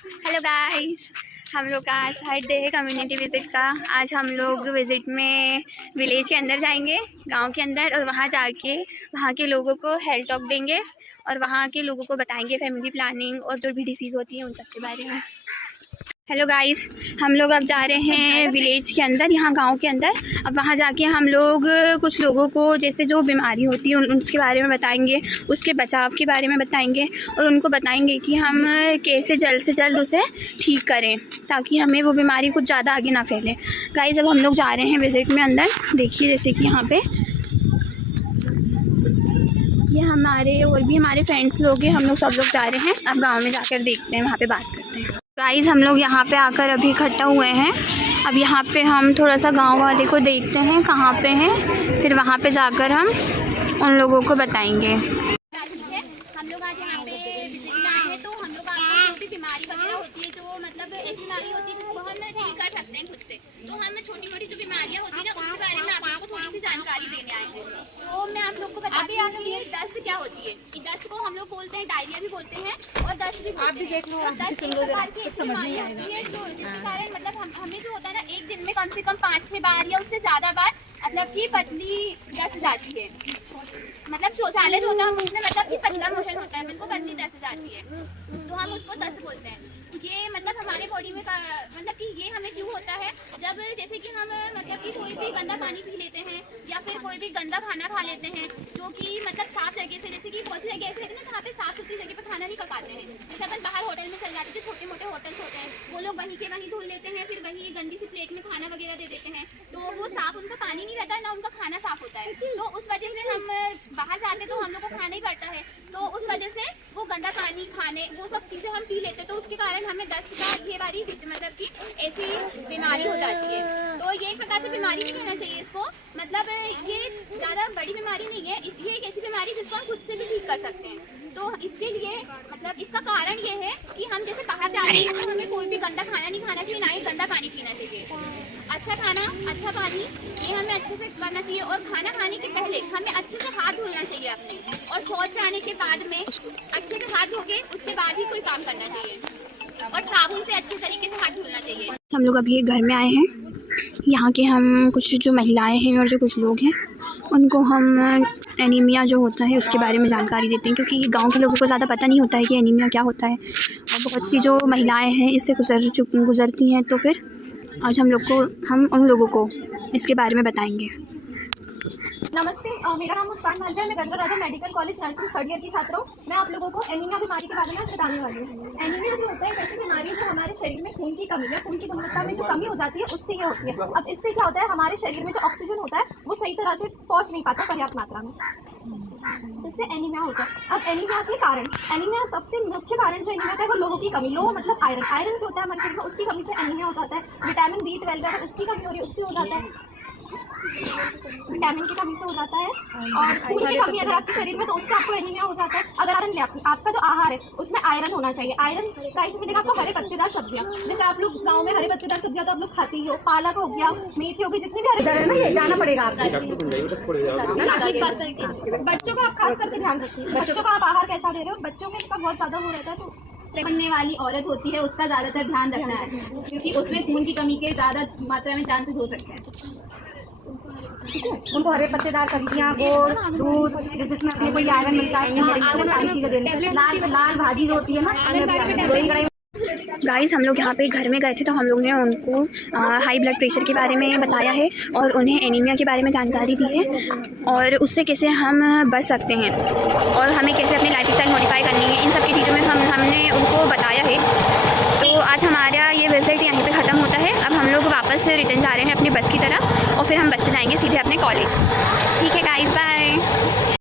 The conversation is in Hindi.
हेलो गाइस, हम लोग का आज थर्ड डे है कम्युनिटी विज़िट का। आज हम लोग विज़िट में विलेज के अंदर जाएंगे, गांव के अंदर, और वहां जाके वहां के लोगों को हेल्थ टॉक देंगे और वहां के लोगों को बताएंगे फैमिली प्लानिंग और जो भी डिसीज़ होती है उन सब के बारे में। हेलो गाइस, हम लोग अब जा रहे हैं विलेज के अंदर, यहाँ गांव के अंदर। अब वहाँ जाके हम लोग कुछ लोगों को जैसे जो बीमारी होती है उसके बारे में बताएंगे, उसके बचाव के बारे में बताएंगे और उनको बताएंगे कि हम कैसे जल्द से जल्द उसे ठीक करें ताकि हमें वो बीमारी कुछ ज़्यादा आगे ना फैले। गाइस, अब हम लोग जा रहे हैं विज़िट में अंदर। देखिए जैसे कि यहाँ पे ये हमारे और भी हमारे फ्रेंड्स लोग हैं, हम लोग सब लोग जा रहे हैं। अब गाँव में जाकर देखते हैं, वहाँ पर बात करते हैं। गाइस, हम लोग यहाँ पे आकर अभी इकट्ठा हुए हैं। अब यहाँ पे हम थोड़ा सा गांव वाले को देखते हैं कहाँ पे हैं, फिर वहाँ पे जाकर हम उन लोगों को बताएंगे। हम लोग आज यहाँ पे विजिट में आए हैं, तो हम लोग आपको जो भी बीमारी वगैरह होती है, जो मतलब ऐसी बीमारी होती है जिसको हम ठीक कर सकते हैं खुद से, तो हम छोटी मोटी जो बीमारियाँ होती है ना उसके बारे में आप लोग को थोड़ी सी जानकारी देने आए हैं। तो मैं आप लोग को बताती हूँ कि दस्त क्या होती है। दस्त को हम लोग बोलते हैं डायरिया भी बोलते हैं और दस्त भी बोलते हैं। तो दस्त एक प्रकार की ऐसी बीमारी होती है जो जिसके कारण मतलब हमें जो होता है ना, एक दिन में कम से कम 5-6 बार या उससे ज़्यादा बार मतलब कि पतली दस्त जाती है। मतलब शौचालय होता है, हम उसमें मतलब कि पतला मोशन होता है, बिल्कुल पतली दस्त जाती है, तो हम उसको दस्त बोलते हैं। ये मतलब हमारे बॉडी में मतलब कि ये हमें क्यों होता है, जब जैसे कि हम मतलब कि कोई भी गंदा पानी पी लेते हैं या फिर कोई भी गंदा खाना खा लेते हैं जो कि मतलब साफ जगह से, जैसे कि बहुत सी जगह ऐसे रहते हैं ना जहाँ पे साफ सुथरी जगह पे खाना नहीं पकाते हैं। जैसे अपन बाहर होटल में चल जाते हैं, छोटे मोटे होटल्स होते हैं, वो लोग वहीं के वहीं धुल लेते हैं, फिर वहीं गंदी सी प्लेट में खाना वगैरह दे देते हैं, तो वो साफ उनका पानी नहीं रहता है ना उनका खाना साफ होता है। तो उस वजह से हम बाहर जाते तो हम लोग को खाना ही पड़ता है, तो उस वजह से वो गंदा पानी खाने वो सब चीज़ें हम पी लेते हैं, तो उसके कारण हमें दस्त का ये वाली मतलब कि ऐसी बीमारी हो जाती है। तो ये एक प्रकार से बीमारी नहीं कहना चाहिए इसको, मतलब ये ज़्यादा बड़ी बीमारी नहीं है, ये एक ऐसी बीमारी जिसको हम खुद से भी ठीक कर सकते हैं। तो इसके लिए मतलब इसका कारण ये है कि हम जैसे बाहर जाते हैं तो हमें कोई भी गंदा खाना नहीं खाना चाहिए, ना ही गंदा पानी पीना चाहिए। अच्छा खाना, अच्छा पानी, ये हमें अच्छे से करना चाहिए। और खाना खाने के पहले हमें अच्छे से हाथ धुलना चाहिए अपने, और शौच जाने के बाद में अच्छे से हाथ धो के उसके बाद ही कोई काम करना चाहिए, और साबुन से अच्छे तरीके से हाथ धुलना चाहिए। हम लोग अभी एक घर में आए हैं, यहाँ के हम कुछ जो महिलाएं हैं और जो कुछ लोग हैं उनको हम एनीमिया जो होता है उसके बारे में जानकारी देते हैं, क्योंकि गांव के लोगों को ज़्यादा पता नहीं होता है कि एनीमिया क्या होता है, और बहुत सी जो महिलाएं हैं इससे गुजरती हैं। तो फिर आज हम उन लोगों को इसके बारे में बताएंगे। नमस्ते, मेरा नाम मुस्कान मालवीय है। मैं Ganga Raja medical college nursing third year की छात्र हूँ। मैं आप लोगों को एनीमिया बीमारी के बारे में बताने वाली हूँ। एनीमिया जो होता है ऐसी बीमारी जो हमारे शरीर में खून की कमी है, खून की गुणवत्ता में जो कमी हो जाती है उससे ये होती है। अब इससे क्या होता है, हमारे शरीर में जो ऑक्सीजन होता है वो सही तरह से पहुँच नहीं पाता पर्याप्त मात्रा में, जिससे एनीमिया होता है। अब एनीमिया के कारण, एनीमिया सबसे मुख्य कारण जो एनीमिया का है वो लोगों की कमी, लोह मतलब आयरन, आयरन जो होता है हमारे शरीर में उसकी कमी से एनीमिया हो जाता है। विटामिन B12 है उसकी कमी हो रही है, उससे हो जाता है, विटामिन की कमी से हो जाता है। और खून की कमी अगर आपके शरीर में तो उससे आपको एनीमिया हो जाता है। अगर आपका जो आहार है उसमें आयरन होना चाहिए। आयरन का इसमें मिलेगा आपको हरे पत्तेदार सब्जियां, जैसे आप लोग गांव में हरे पत्तेदार सब्जियां तो आप लोग खाते ही हो, पालक हो गया, मेथी हो गई, जितनी भी हरे ये जाना पड़ेगा आपको। बच्चों को आप खास करके ध्यान रखिए, बच्चों का आप आहार कैसा दे रहे हो। बच्चों में इसका बहुत ज्यादा हो रहता है, तो बनने वाली औरत होती है उसका ज़्यादातर ध्यान रखना है, क्योंकि उसमें खून की कमी के ज़्यादा मात्रा में चांसेस हो सकते हैं। उनको हरे पत्तेदार सब्जियां, गुड़, दूध, जिसमें अपने कोई आयरन मिलता है, सारी चीज़ें देनी। लाल भाजी जो होती है ना। गाइस, हम लोग यहाँ पे घर में गए थे, तो हम लोग ने उनको हाई ब्लड प्रेशर के बारे में बताया है और उन्हें एनीमिया के बारे में जानकारी दी है, और उससे कैसे हम बच सकते हैं और हमें कैसे अपनी लाइफस्टाइल मॉडिफाई करनी है, इन सब की चीज़ों में हमने उनको बताया है। तो आज हमारा ये विजिट यहीं पे ख़त्म होता है। अब हम लोग वापस रिटर्न जा रहे हैं अपनी बस की तरफ, और फिर हम बस से जाएंगे सीधे अपने कॉलेज। ठीक है गाइस, बाय।